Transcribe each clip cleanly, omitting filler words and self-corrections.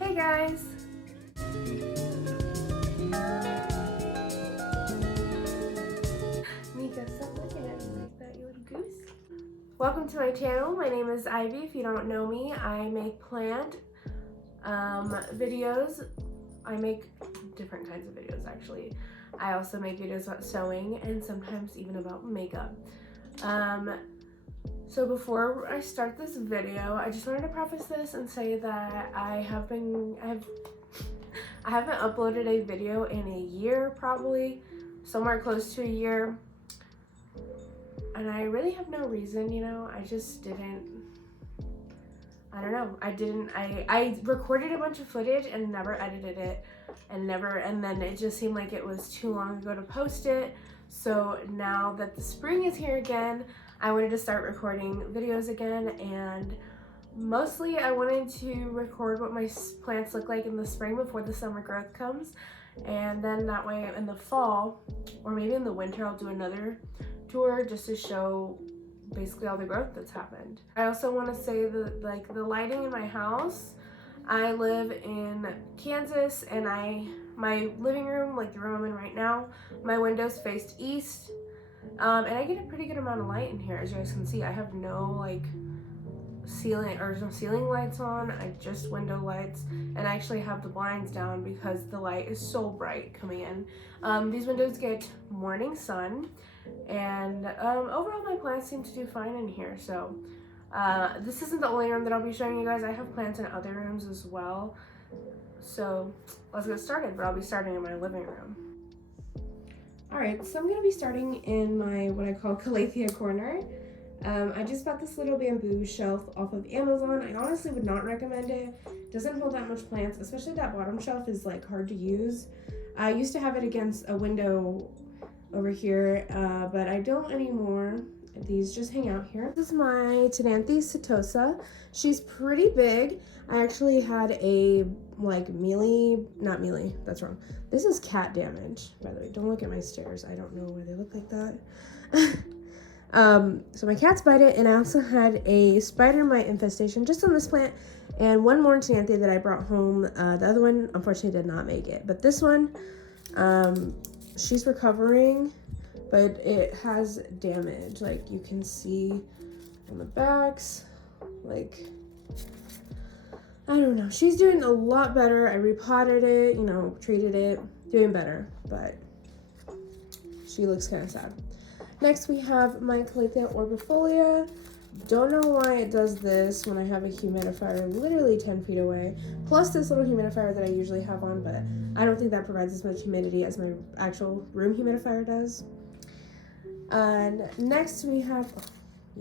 Hey guys! Mika, stop looking at me like that, you little goose. Welcome to my channel. My name is Ivy. If you don't know me, I make plant videos. I make different kinds of videos actually. I also make videos about sewing and sometimes even about makeup. So before I start this video, I just wanted to preface this and say that I haven't uploaded a video in a year, probably somewhere close to a year, and I really have no reason, you know. I just didn't, I don't know, I recorded a bunch of footage and never edited it, and then it just seemed like it was too long ago to post it. So now that the spring is here again, I wanted to start recording videos again, and mostly I wanted to record what my plants look like in the spring before the summer growth comes, and then that way in the fall or maybe in the winter I'll do another tour just to show basically all the growth that's happened. I also want to say that the lighting in my house, I live in Kansas, and my living room, like the room I'm in right now, my windows faced east, and I get a pretty good amount of light in here. As you guys can see, I have no ceiling lights on. I just window lights, and I actually have the blinds down because the light is so bright coming in. These windows get morning sun, and overall my plants seem to do fine in here. So this isn't the only room that I'll be showing you guys. I have plants in other rooms as well, so let's get started. But I'll be starting in my living room. Alright, so I'm going to be starting in my what I call Calathea corner. I just bought this little bamboo shelf off of Amazon. I honestly would not recommend it. It doesn't hold that much plants, especially that bottom shelf is like hard to use. I used to have it against a window over here, but I don't anymore. These just hang out here. This is my Tenanthe setosa. She's pretty big. I actually had a not mealy, that's wrong. This is cat damage, by the way. Don't look at my stairs. I don't know why they look like that. So my cats bite it, and I also had a spider mite infestation just on this plant, and one more Tenanthe that I brought home. The other one unfortunately did not make it, but this one, she's recovering, but it has damage, like you can see on the backs. Like, I don't know, she's doing a lot better. I repotted it, you know, treated it, doing better, but she looks kind of sad. Next we have my Calathea orbifolia. Don't know why it does this when I have a humidifier literally 10 feet away, plus this little humidifier that I usually have on, but I don't think that provides as much humidity as my actual room humidifier does. And next we have a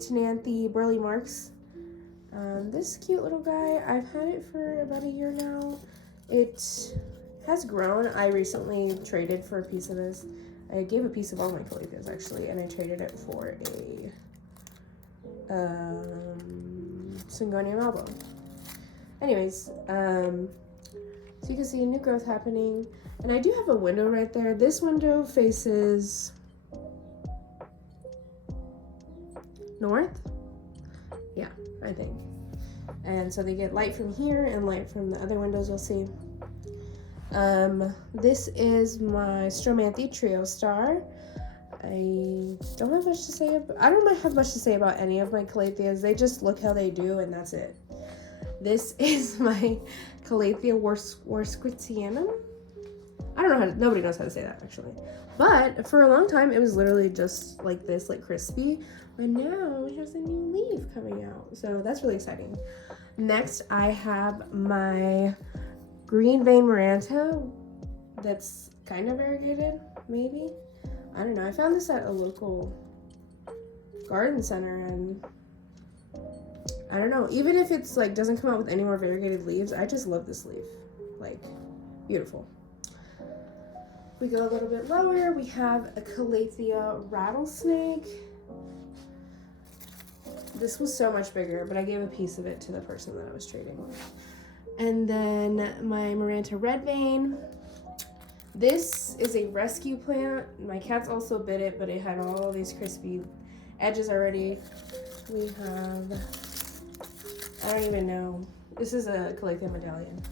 Tenanthe Burley Marks. This cute little guy, I've had it for about a year now. It has grown. I recently traded for a piece of this. I gave a piece of all my Calatheas actually, and I traded it for a Syngonium albo. Anyways, so you can see a new growth happening, and I do have a window right there. This window faces north, yeah, I think, and so they get light from here and light from the other windows you'll see. This is my Stromanthe Trio Star. I don't have much to say about any of my Calatheas. They just look how they do, and that's it. This is my Calathea Warsquitianum. I don't know nobody knows how to say that actually. But for a long time it was literally just like this, like crispy. But now it has a new leaf coming out. So that's really exciting. Next I have my green vein Maranta that's kind of variegated, maybe. I don't know. I found this at a local garden center, and I don't know. Even if it's like doesn't come out with any more variegated leaves, I just love this leaf. Like, beautiful. We go a little bit lower. We have a Calathea rattlesnake. This was so much bigger, but I gave a piece of it to the person that I was trading with. And then my Maranta red vein. This is a rescue plant. My cats also bit it, but it had all these crispy edges already. We have I don't even know. This is a collective medallion.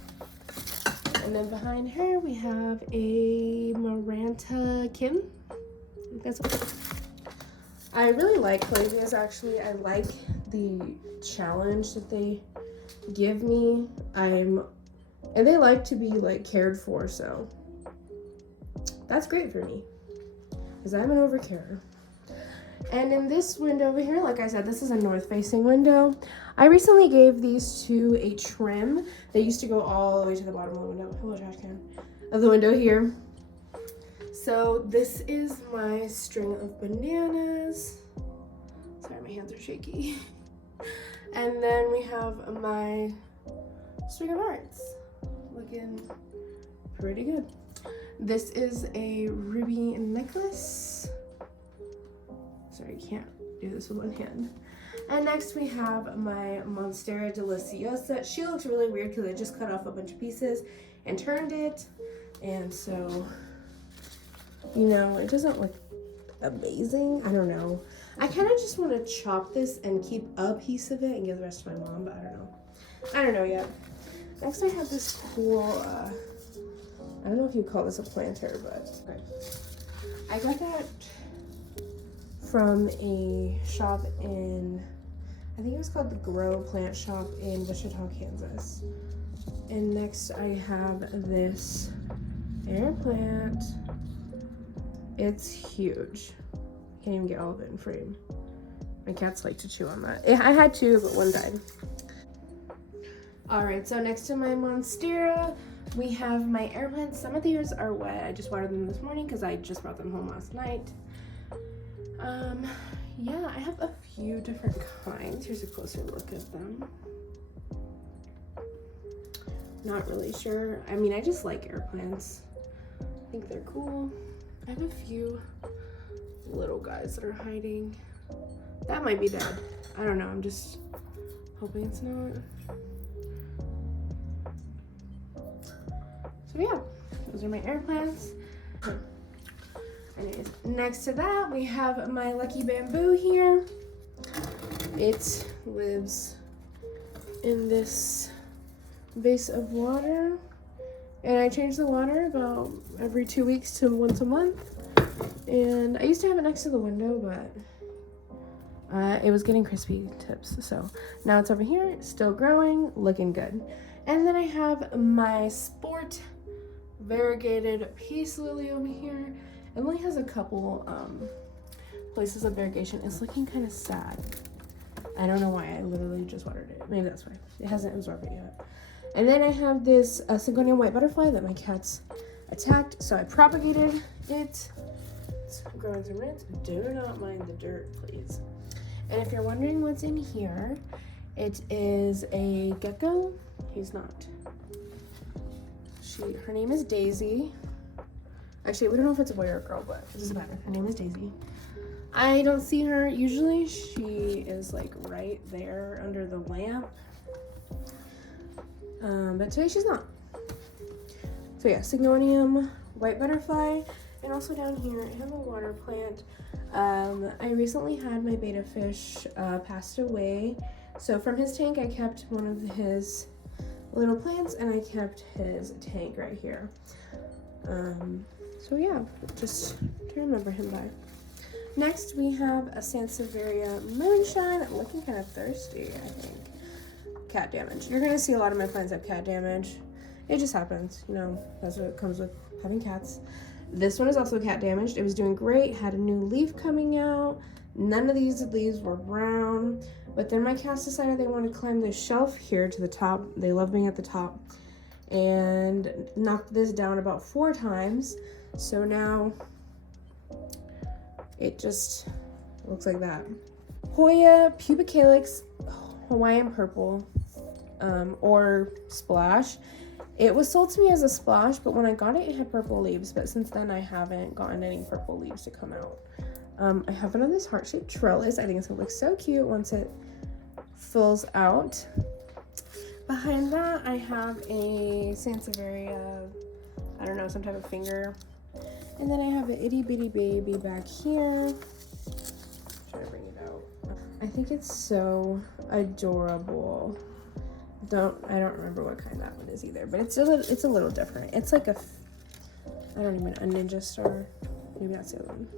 And then behind her we have a Maranta Kim. I really like calatheas actually. I like the challenge that they give me. And they like to be like cared for, so that's great for me because I'm an overcarer. And in this window over here, like I said, this is a north facing window. I recently gave these to a trim. They used to go all the way to the bottom of the window. Hello, trash can. Of the window here. So this is my string of bananas. Sorry, my hands are shaky. And then we have my string of hearts. Looking pretty good. This is a ruby necklace. Sorry, you can't do this with one hand. And next we have my Monstera Deliciosa. She looks really weird because I just cut off a bunch of pieces and turned it. And so, you know, it doesn't look amazing. I don't know. I kind of just want to chop this and keep a piece of it and give the rest to my mom, but I don't know. I don't know yet. Next I have this cool, I don't know if you call this a planter, but okay. I got that from a shop in, I think it was called the Grow Plant Shop in Wichita, Kansas. And next I have this air plant. It's huge. Can't even get all of it in frame. My cats like to chew on that. I had two, but one died. All right, so next to my Monstera, we have my air plants. Some of these are wet. I just watered them this morning because I just brought them home last night. Yeah, I have a few different kinds. Here's a closer look at them. Not really sure. I mean, I just like air plants. I think they're cool. I have a few little guys that are hiding. That might be dead. I don't know. I'm just hoping it's not. So yeah, those are my air plants. Anyways, next to that we have my lucky bamboo here. It lives in this vase of water, and I change the water about every 2 weeks to once a month. And I used to have it next to the window, but it was getting crispy tips, so now it's over here, still growing, looking good. And then I have my sport variegated peace lily over here. It only has a couple places of variegation. It's looking kind of sad. I don't know why. I literally just watered it. Maybe that's why. It hasn't absorbed it yet. And then I have this Syngonium white butterfly that my cats attacked, so I propagated it. It's growing through roots. Do not mind the dirt, please. And if you're wondering what's in here, it is a gecko. He's not. Her name is Daisy. Actually, we don't know if it's a boy or a girl, but it doesn't matter. Her name is Daisy. I don't see her. Usually she is like right there under the lamp. But today she's not. So yeah, Syngonium white butterfly. And also down here, I have a water plant. I recently had my betta fish passed away. So from his tank, I kept one of his little plants and I kept his tank right here. So yeah, just to remember him by. Next, we have a Sansevieria moonshine. I'm looking kind of thirsty, I think. Cat damage. You're gonna see a lot of my plants have cat damage. It just happens, you know, that's what comes with having cats. This one is also cat damaged. It was doing great, had a new leaf coming out. None of these leaves were brown, but then my cats decided they wanted to climb this shelf here to the top. They love being at the top, and knocked this down about 4 times. So now it just looks like that. Hoya pubicalyx Hawaiian purple, or splash. It was sold to me as a splash, but when I got it, it had purple leaves. But since then, I haven't gotten any purple leaves to come out. I have one of this heart-shaped trellis. I think it's gonna look so cute once it fills out. Behind that, I have a Sansevieria, I don't know, some type of finger. And then I have an itty bitty baby back here. Try to bring it out. I think it's so adorable. I don't remember what kind that one is either, but it's a little different. It's like a Ninja Star. Maybe that's the other one.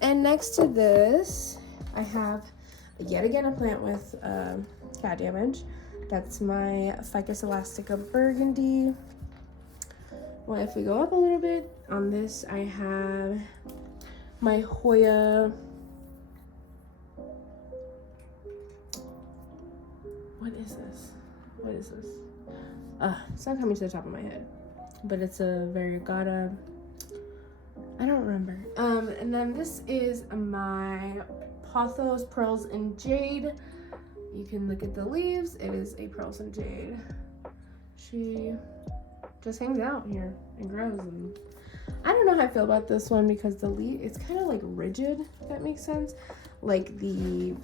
And next to this, I have yet again a plant with cat damage. That's my Ficus elastica burgundy. Well, if we go up a little bit on this, I have my Hoya. What is this? It's not coming to the top of my head, but it's a variegata. I don't remember. And then this is my Pothos Pearls and Jade. You can look at the leaves. It is a Pearls and Jade. She just hangs out here and grows. And I don't know how I feel about this one because the leaf, it's kind of like rigid, if that makes sense. Like the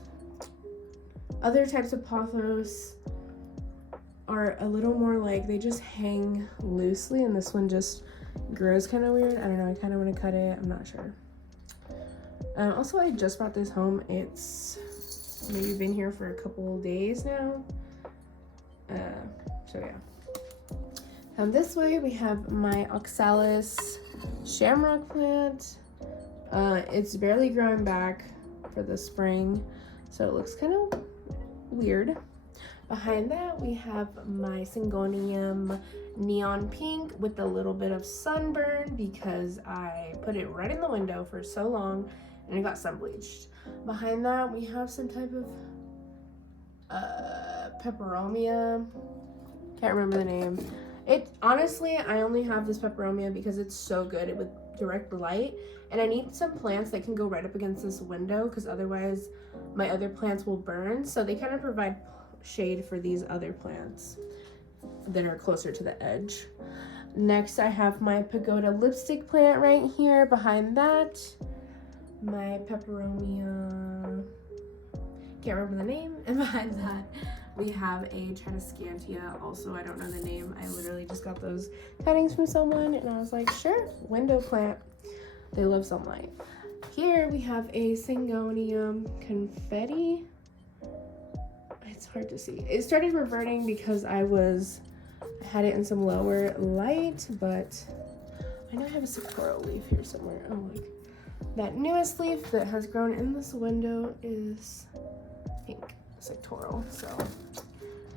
other types of pothos are a little more like they just hang loosely, and this one just grows kind of weird. I don't know, I kind of want to cut it. I'm not sure. Also, I just brought this home. It's maybe been here for a couple days now. So yeah. This way we have my Oxalis shamrock plant. It's barely growing back for the spring, so it looks kind of weird. Behind that we have my Syngonium neon pink with a little bit of sunburn because I put it right in the window for so long and it got sun bleached. Behind that we have some type of peperomia. Can't remember the name. It honestly, I only have this peperomia because it's so good with direct light, and I need some plants that can go right up against this window because otherwise my other plants will burn. So they kind of provide shade for these other plants that are closer to the edge. Next, I have my pagoda lipstick plant right here. Behind that, my peperomia, can't remember the name. And behind that, we have a Tradescantia. Also, I don't know the name. I literally just got those cuttings from someone and I was like, sure, window plant. They love sunlight. Here we have a Syngonium confetti. It's hard to see. It started reverting because I had it in some lower light, but I know I have a Sapporo leaf here somewhere. Oh, like that newest leaf that has grown in this window is pink, sectoral. So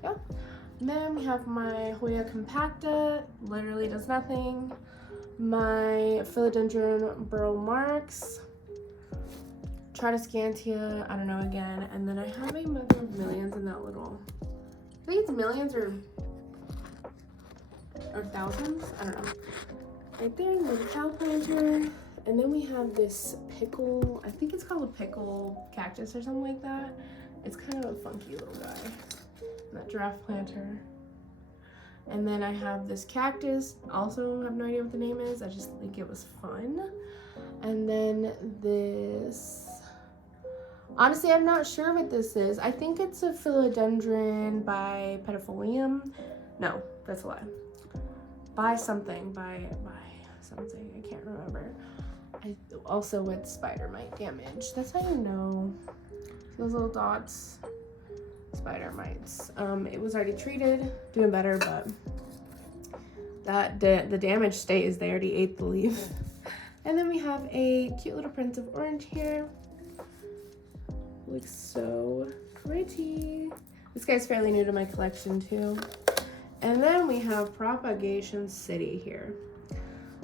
yeah. And then we have my Hoya compacta, literally does nothing. My philodendron burl marks, Tradescantia, I don't know again, and then I have a mother of millions in that little, I think it's millions or thousands, I don't know. Right there, the cow planter, and then we have this pickle, I think it's called a pickle cactus or something like that. It's kind of a funky little guy. That giraffe planter. And then I have this cactus, also have no idea what the name is, I just think it was fun. And then this, honestly, I'm not sure what this is. I think it's a philodendron by pedifolium. No, that's a lie. By something, I can't remember. Also with spider mite damage. That's how you know. Those little dots, spider mites. It was already treated, doing better, but the damage stays. They already ate the leaf. And then we have a cute little print of orange here. Looks so pretty. This guy's fairly new to my collection too. And then we have Propagation City here.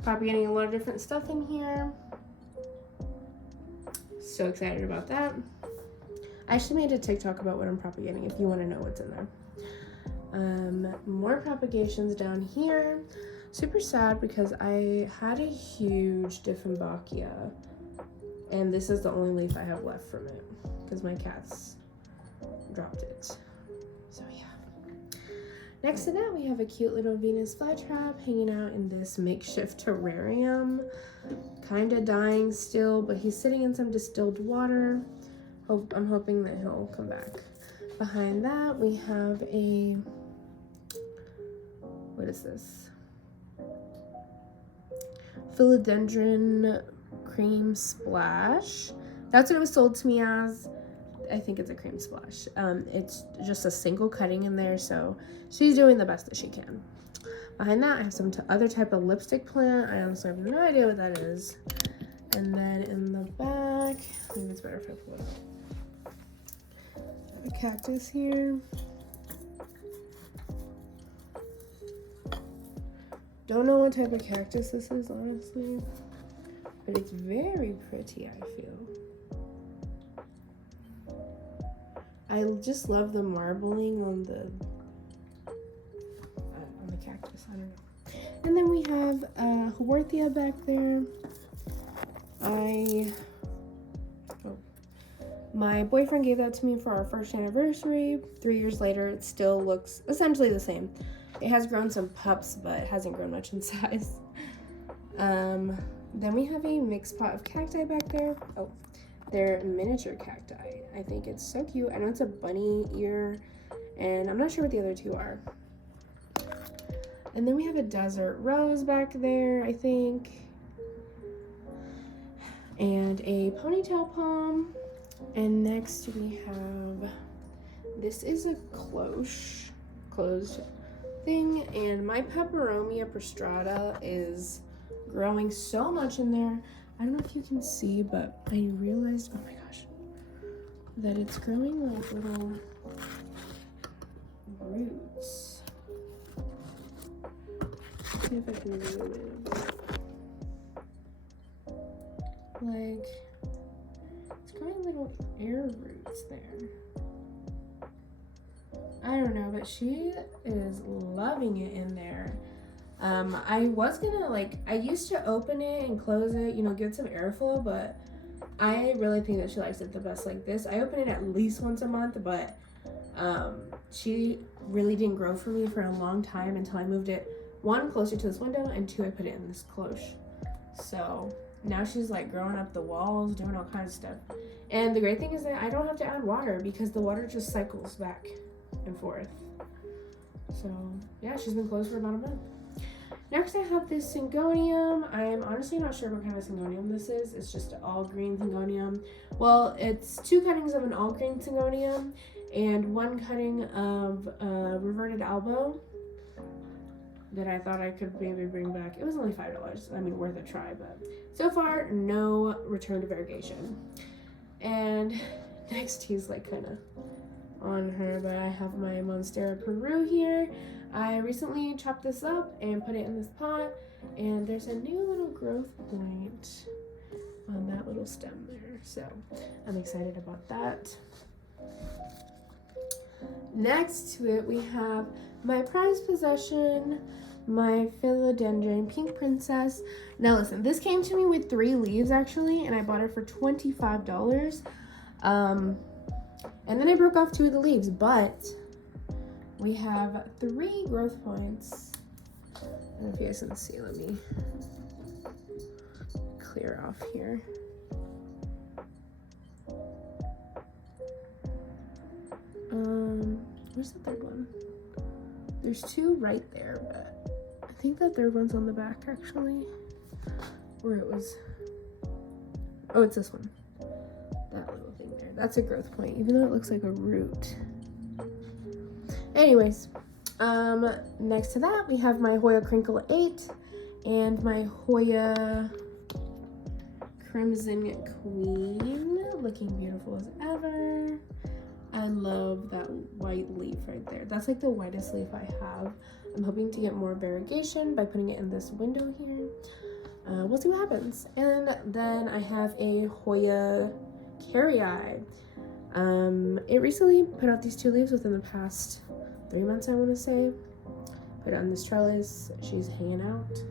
Propagating a lot of different stuff in here. So excited about that. I actually made a TikTok about what I'm propagating if you want to know what's in there. More propagations down here. Super sad because I had a huge Dieffenbachia and this is the only leaf I have left from it because my cats dropped it. So yeah. Next to that, we have a cute little Venus flytrap hanging out in this makeshift terrarium. Kind of dying still, but he's sitting in some distilled water. I'm hoping that he'll come back. Behind that, we have a, what is this? Philodendron cream splash. That's what it was sold to me as. I think it's a cream splash. It's just a single cutting in there, so she's doing the best that she can. Behind that, I have some other type of lipstick plant. I honestly have no idea what that is. And then in the back, I think it's better if I pull it up. I have a cactus here. Don't know what type of cactus this is, honestly, but it's very pretty, I feel. I just love the marbling on the cactus, I don't know. And then we have Haworthia back there. My boyfriend gave that to me for our first anniversary. 3 years later, it still looks essentially the same. It has grown some pups, but it hasn't grown much in size. Then we have a mixed pot of cacti back there. Oh, they're miniature cacti. I think it's so cute. I know it's a bunny ear, and I'm not sure what the other two are. And then we have a desert rose back there, I think. And a ponytail palm. And next we have, this is a closed thing, and my peperomia prostrata is growing so much in there. I don't know if you can see, but I realized, oh my gosh, that it's growing like little roots. Let's see if I can zoom in. Like, it's growing little air roots there. I don't know, but she is loving it in there. I was gonna, I used to open it and close it, give it some airflow, but I really think that she likes it the best like this. I open it at least once a month, but she really didn't grow for me for a long time until I moved it, 1, closer to this window, and 2, I put it in this cloche. So now she's growing up the walls, doing all kinds of stuff. And the great thing is that I don't have to add water because the water just cycles back and forth. So yeah, she's been closed for about a month. Next I have this syngonium. I'm honestly not sure what kind of syngonium this is. It's just an all green syngonium. Well, it's 2 cuttings of an all green syngonium and 1 cutting of reverted elbow that I thought I could maybe bring back. It was only $5. I mean, worth a try, but so far no return to variegation. And next he's kind of on her, but I have my Monstera Peru here. I recently chopped this up and put it in this pot, and there's a new little growth point on that little stem there, so I'm excited about that. Next to it we have my prized possession, my philodendron pink princess. Now listen, this came to me with 3 leaves actually, and I bought it for $25. And then I broke off 2 of the leaves, but we have 3 growth points. I don't know if you guys can see. Let me clear off here. Where's the 3rd one? There's 2 right there, but I think the 3rd one's on the back actually. Where it was. Oh, it's this one. That little thing there. That's a growth point, even though it looks like a root. Anyways, next to that we have my Hoya Crinkle 8 and my Hoya Crimson Queen, looking beautiful as ever. I love that white leaf right there. That's the whitest leaf I have. I'm hoping to get more variegation by putting it in this window here. We'll see what happens. And then I have a Hoya Carrii. It recently put out these 2 leaves within the past 3 months, I want to say. Put it on this trellis. She's hanging out.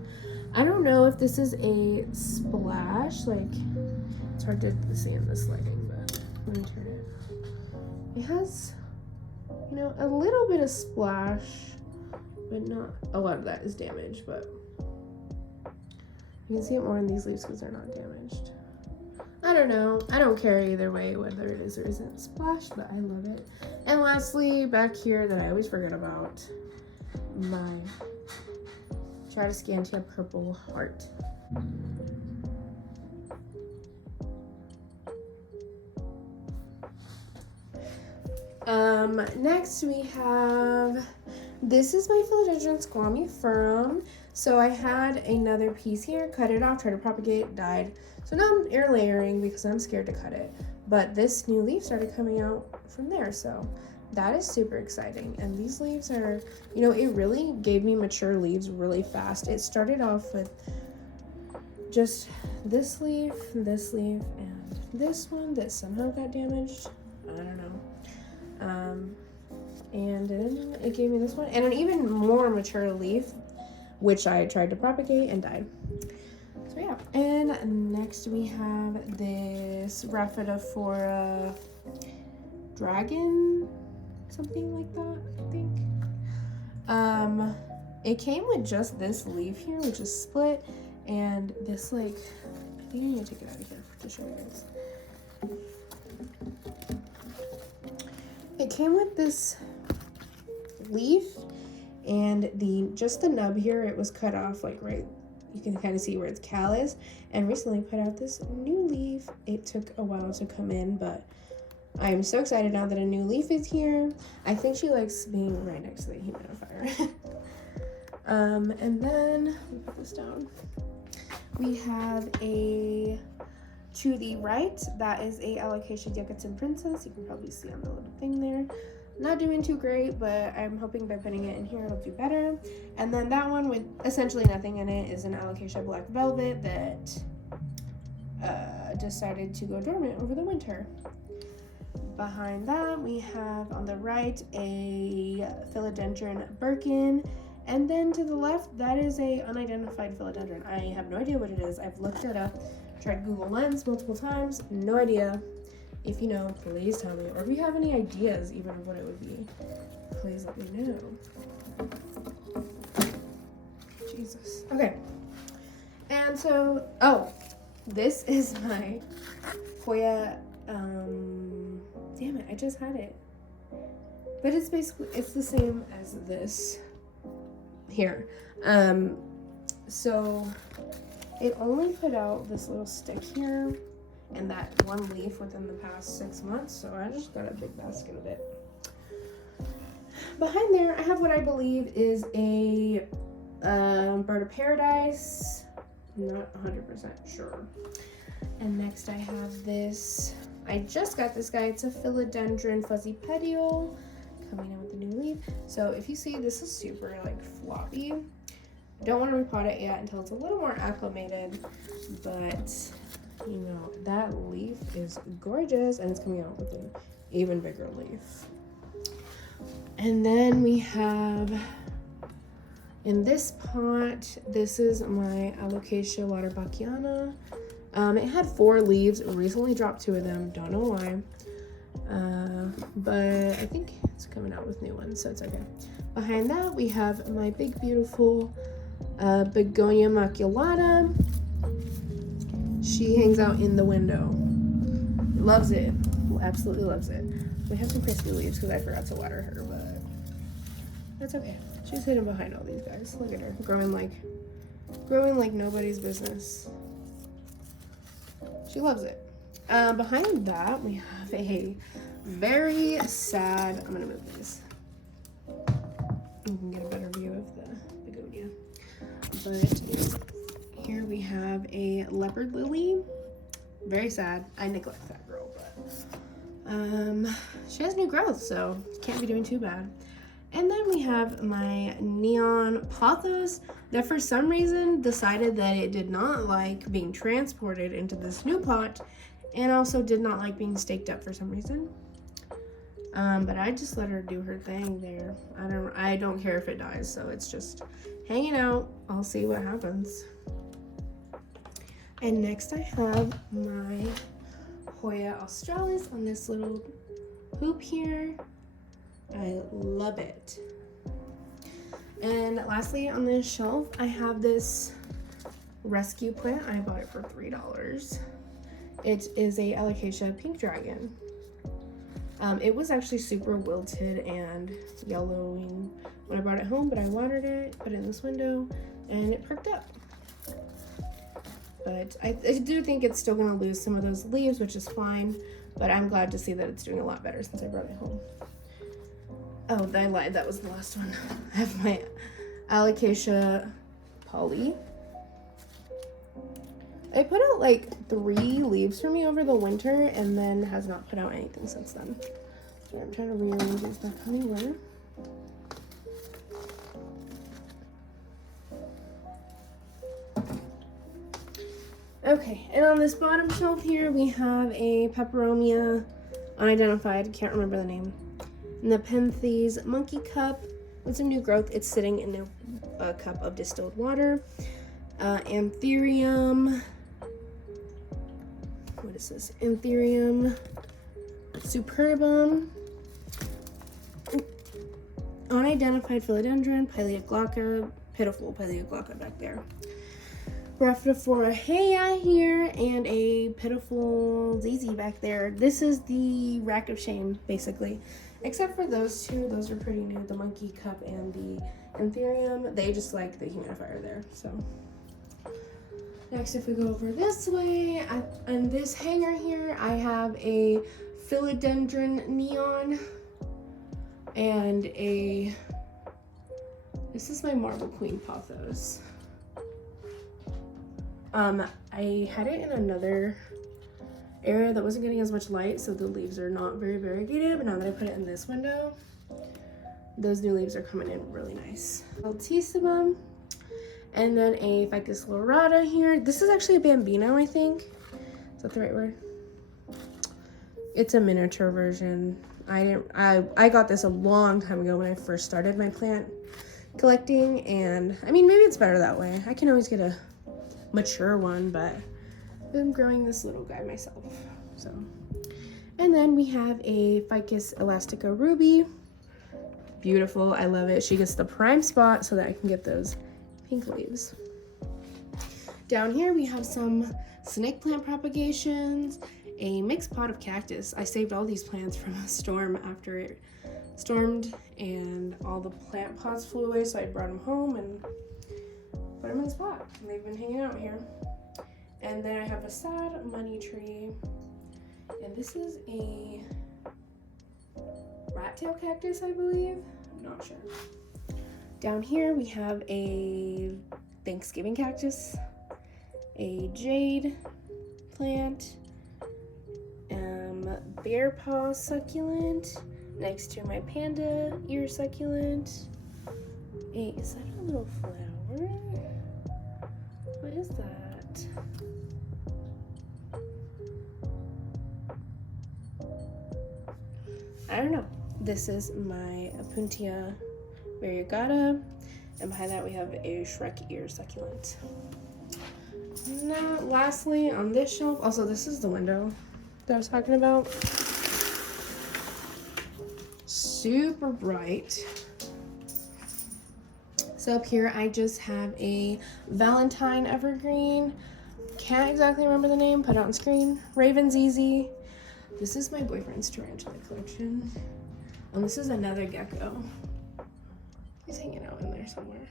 I don't know if this is a splash. It's hard to see in this lighting, but let me turn it. It has, a little bit of splash, but not a lot of that is damaged, but you can see it more in these leaves because they're not damaged. I don't know. I don't care either way whether it is or isn't splash, but I love it. And lastly, back here that I always forget about, my Tradescantia purple heart. Next we have, this is my philodendron squamiferum. So I had another piece here, cut it off, tried to propagate, died. So now I'm air layering because I'm scared to cut it. But this new leaf started coming out from there, so that is super exciting. And these leaves are, you know, it really gave me mature leaves really fast. It started off with just this leaf, and this one that somehow got damaged. I don't know. And then it gave me this one and an even more mature leaf, which I tried to propagate and died. So yeah. And next we have this Rhaphidophora dragon, something like that, I think. It came with just this leaf here, which is split, and this, like, I think I need to take it out of here to show you guys. It came with this leaf and just the nub here, it was cut off, like, right, you can kind of see where it's callous, and recently put out this new leaf. It took a while to come in, but I'm so excited now that a new leaf is here. I think she likes being right next to the humidifier. And then we put this down. We have a, to the right, that is a Alocasia Yucatan Princess. You can probably see on the little thing there. Not doing too great, but I'm hoping by putting it in here it'll do better. And then that one with essentially nothing in it is an Alocasia Black Velvet that decided to go dormant over the winter. Behind that, we have on the right a Philodendron Birkin. And then to the left, that is a unidentified philodendron. I have no idea what it is. I've looked it up, tried Google Lens multiple times, no idea. If you know, please tell me. Or if you have any ideas even of what it would be, please let me know. Jesus. Okay. And so, oh, this is my Hoya, damn it, I just had it. But it's basically, it's the same as this here. So it only put out this little stick here and that one leaf within the past 6 months, so I just got a big basket of it. Behind there, I have what I believe is a bird of paradise. Not 100% sure. And next I have this, I just got this guy, it's a philodendron fuzzy petiole, coming in with the new leaf. So if you see, this is super like floppy. I don't want to repot it yet until it's a little more acclimated, but you know, that leaf is gorgeous and it's coming out with an even bigger leaf. And then we have in this pot, this is my Alocasia waterbacchiana. It had 4 leaves, recently dropped 2 of them, don't know why. But I think it's coming out with new ones, so it's okay. Behind that, we have my big, beautiful Begonia maculata. She hangs out in the window. Loves it. Absolutely loves it. We have some crispy leaves because I forgot to water her, but that's okay. She's hidden behind all these guys. Look at her, growing like nobody's business. She loves it. Behind that, we have a very sad, I'm gonna move these. You can get a better view of the begonia. But here we have a leopard lily. Very sad. I neglect that girl, but she has new growth, so can't be doing too bad. And then we have my neon pothos that for some reason decided that it did not like being transported into this new pot and also did not like being staked up for some reason. But I just let her do her thing there. I don't care if it dies, so it's just hanging out. I'll see what happens. And next I have my Hoya australis on this little hoop here. I love it. And lastly on this shelf, I have this rescue plant. I bought it for $3. It is a Alocasia pink dragon. It was actually super wilted and yellowing when I brought it home, but I watered it, put it in this window, and it perked up. But I do think it's still gonna lose some of those leaves, which is fine, but I'm glad to see that it's doing a lot better since I brought it home. Oh, I lied. That was the last one. I have my alocasia poly. It put out like 3 leaves for me over the winter and then has not put out anything since then. So I'm trying to rearrange these back how they were. Okay, and on this bottom shelf here, we have a peperomia, unidentified, can't remember the name. Nepenthes monkey cup with some new growth. It's sitting in a cup of distilled water. Anthurium. What is this? Anthurium superbum. Unidentified philodendron, Pilea glauca, pitiful Pilea glauca back there. Rhaphidophora heya here, and a pitiful ZZ back there. This is the rack of shame, basically. Except for those two, those are pretty new, the monkey cup and the anthurium. They just like the humidifier there, so. Next, if we go over this way, in this hanger here, I have a philodendron neon and this is my marble queen pothos. I had it in another area that wasn't getting as much light, so the leaves are not very variegated, but now that I put it in this window, those new leaves are coming in really nice. Altissimum, and then a Ficus lorata here. This is actually a bambino, I think. Is that the right word? It's a miniature version. I got this a long time ago when I first started my plant collecting, and I mean, maybe it's better that way. I can always get a mature one, but I'm growing this little guy myself, so. And then we have a Ficus elastica ruby. Beautiful, I love it. She gets the prime spot so that I can get those pink leaves. Down here we have some snake plant propagations, a mixed pot of cactus. I saved all these plants from a storm after it stormed and all the plant pots flew away, so I brought them home and put them in this pot, and they've been hanging out here. And then I have a sad money tree, and this is a rat tail cactus, I believe. I'm not sure. Down here we have a Thanksgiving cactus, a jade plant, bear paw succulent next to my panda ear succulent. Hey, is that a little flower? What is that? I don't know. This is my Apuntia variegata, and behind that we have a Shrek ear succulent. Now, lastly, on this shelf, also this is the window that I was talking about. Super bright. So up here I just have a Valentine evergreen. Can't exactly remember the name, put it on screen. Raven ZZ. This is my boyfriend's tarantula collection. And this is another gecko. He's hanging out in there somewhere.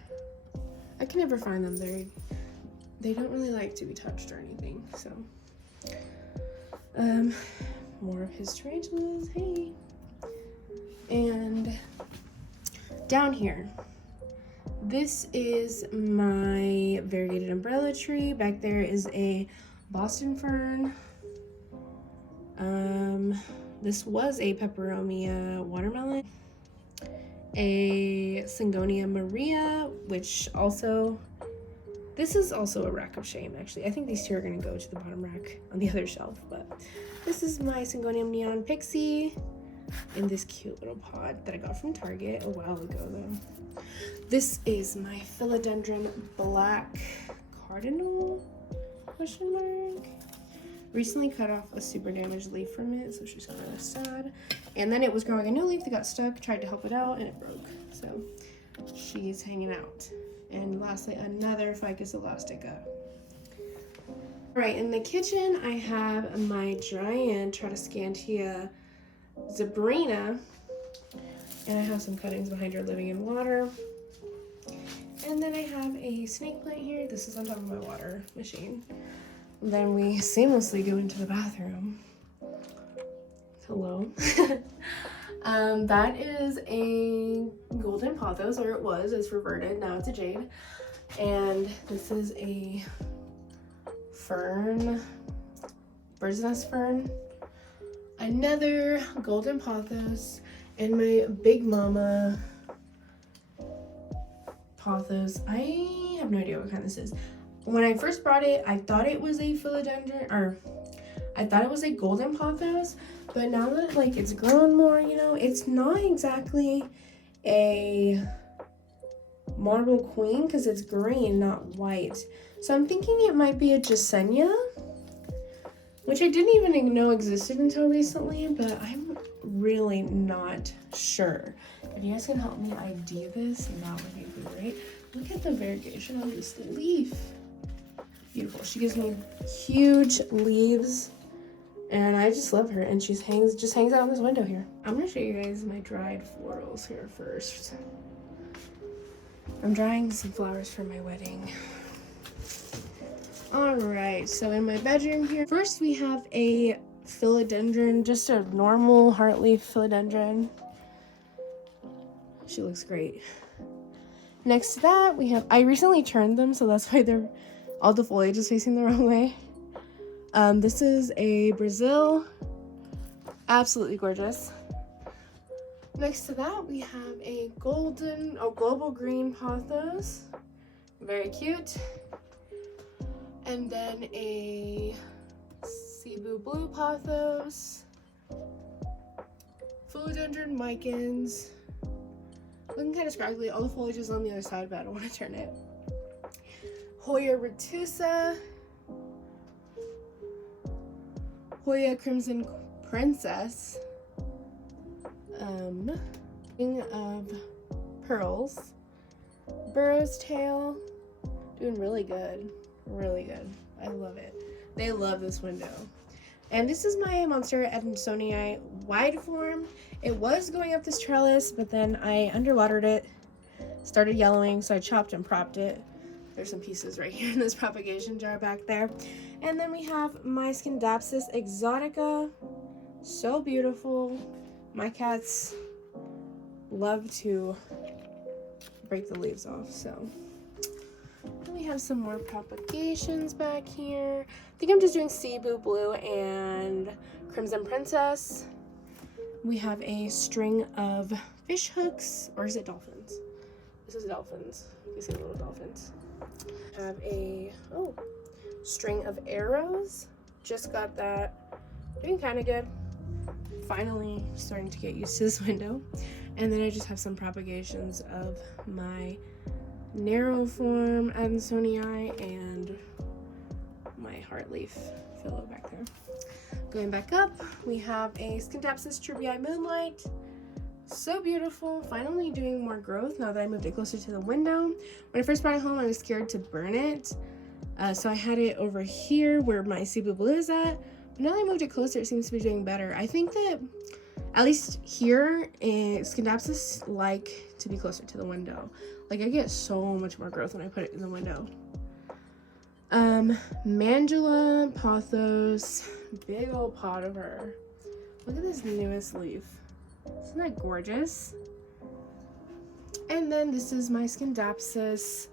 I can never find them. They don't really like to be touched or anything, so. More of his tarantulas, hey. And down here, this is my variegated umbrella tree. Back there is a Boston fern. This was a peperomia watermelon. A Syngonia Maria, which also, this is also a rack of shame, actually. I think these two are gonna go to the bottom rack on the other shelf, but this is my Syngonium Neon Pixie in this cute little pot that I got from Target a while ago, though. This is my Philodendron Black Cardinal, question mark. Recently cut off a super damaged leaf from it, so she's kind of sad. And then it was growing a new leaf that got stuck, tried to help it out, and it broke. So she's hanging out. And lastly, another Ficus elastica. All right, in the kitchen, I have my giant Tradescantia Zebrina, and I have some cuttings behind her living in water. And then I have a snake plant here. This is on top of my water machine. Then we seamlessly go into the bathroom. Hello. That is a golden pothos, or it was. It's reverted, now it's a jade. And this is a fern, bird's nest fern. Another golden pothos, and my big mama pothos. I have no idea what kind this is. When I first brought it, I thought it was a philodendron, or I thought it was a golden pothos, but now that like it's grown more, you know, it's not exactly a marble queen because it's green, not white. So I'm thinking it might be a Jasenia, which I didn't even know existed until recently, but I'm really not sure. If you guys can help me ID this, that would be great. Look at the variegation on this leaf. Beautiful. She gives me huge leaves, and I just love her. And she just hangs out in this window here. I'm gonna show you guys my dried florals here first. I'm drying some flowers for my wedding. All right, so in my bedroom here, first we have a philodendron, just a normal heartleaf philodendron. She looks great. Next to that, we have, I recently turned them, so that's why all the foliage is facing the wrong way. This is a Brazil, absolutely gorgeous. Next to that, we have a global green pothos, very cute. And then a Cebu blue pothos, philodendron micans, looking kind of scraggly. All the foliage is on the other side, but I don't want to turn it. Hoya retusa, Hoya crimson princess, king of pearls, burrow's tail, doing really good. Really good. I love it. They love this window. And this is my Monstera Adansonii wide form. It was going up this trellis, but then I underwatered it, started yellowing, so I chopped and propped it. There's some pieces right here in this propagation jar back there. And then we have my Scindapsus exotica. So beautiful. My cats love to break the leaves off, so. Then we have some more propagations back here. I think I'm just doing Cebu blue and crimson princess. We have a string of fish hooks, or is it dolphins? This is dolphins. You see the little dolphins. Have a string of arrows. Just got that. Doing kind of good. Finally starting to get used to this window. And then I just have some propagations of my narrow form Adansonii and my heartleaf philo back there. Going back up, we have a Scindapsus Trubii Moonlight. So beautiful. Finally doing more growth now that I moved it closer to the window. When I first brought it home, I was scared to burn it. So I had it over here where my Cebu blue is at. But now that I moved it closer, it seems to be doing better. I think that at least here, Scindapsus like to be closer to the window. Like, I get so much more growth when I put it in the window. Mandula pothos, big old pot of her. Look at this newest leaf. Isn't that gorgeous? And then this is my Scindapsus,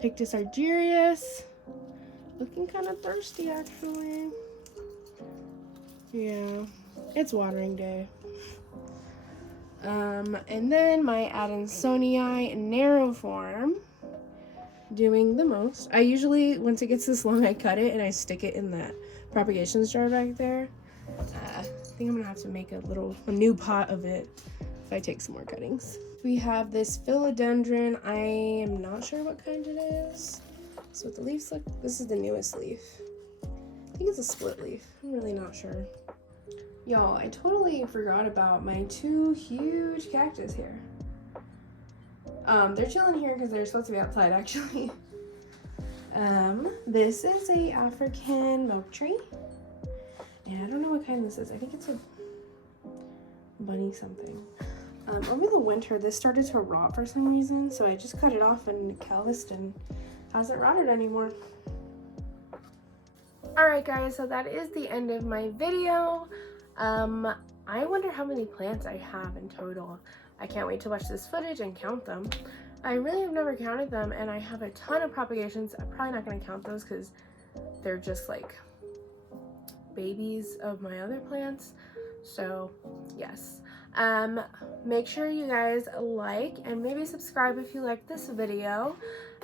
Pictus argyrius. Looking kind of thirsty, actually. Yeah, it's watering day. And then my Adansonii narrow form, doing the most. I usually, once it gets this long, I cut it and I stick it in that propagations jar back there. I think I'm gonna have to make a new pot of it if I take some more cuttings. We have this philodendron. I am not sure what kind it is. So what the leaves look, this is the newest leaf. I think it's a split leaf. I'm really not sure. Y'all, I totally forgot about my two huge cactus here. They're chilling here because they're supposed to be outside, actually. This is a African milk tree. And I don't know what kind this is. I think it's a bunny something. Over the winter, this started to rot for some reason, so I just cut it off and calloused and hasn't rotted anymore. Alright guys, so that is the end of my video. I wonder how many plants I have in total. I can't wait to watch this footage and count them. I really have never counted them, and I have a ton of propagations. I'm probably not going to count those because they're just like babies of my other plants. So yes, make sure you guys like and maybe subscribe if you like this video.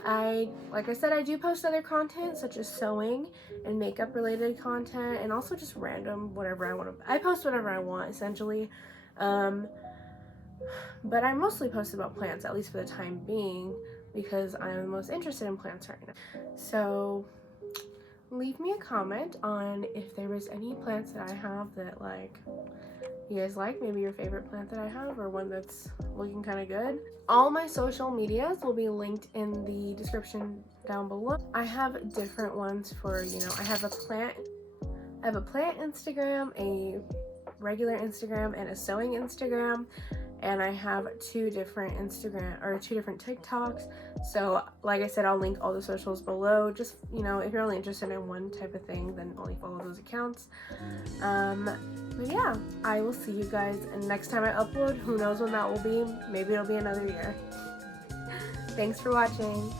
Like I said, I do post other content such as sewing and makeup related content, and also just random whatever I want to. I post whatever I want essentially, but I mostly post about plants, at least for the time being, because I'm the most interested in plants right now. So leave me a comment on if there was any plants that I have that like you guys like, maybe your favorite plant that I have or one that's looking kind of good. All my social medias will be linked in the description down below. I have different ones for, you know, I have a plant Instagram, a regular Instagram, and a sewing Instagram. And I have two different TikToks. So like I said, I'll link all the socials below. Just, you know, if you're only interested in one type of thing, then only follow those accounts. But yeah, I will see you guys, and next time I upload, who knows when that will be. Maybe it'll be another year. Thanks for watching.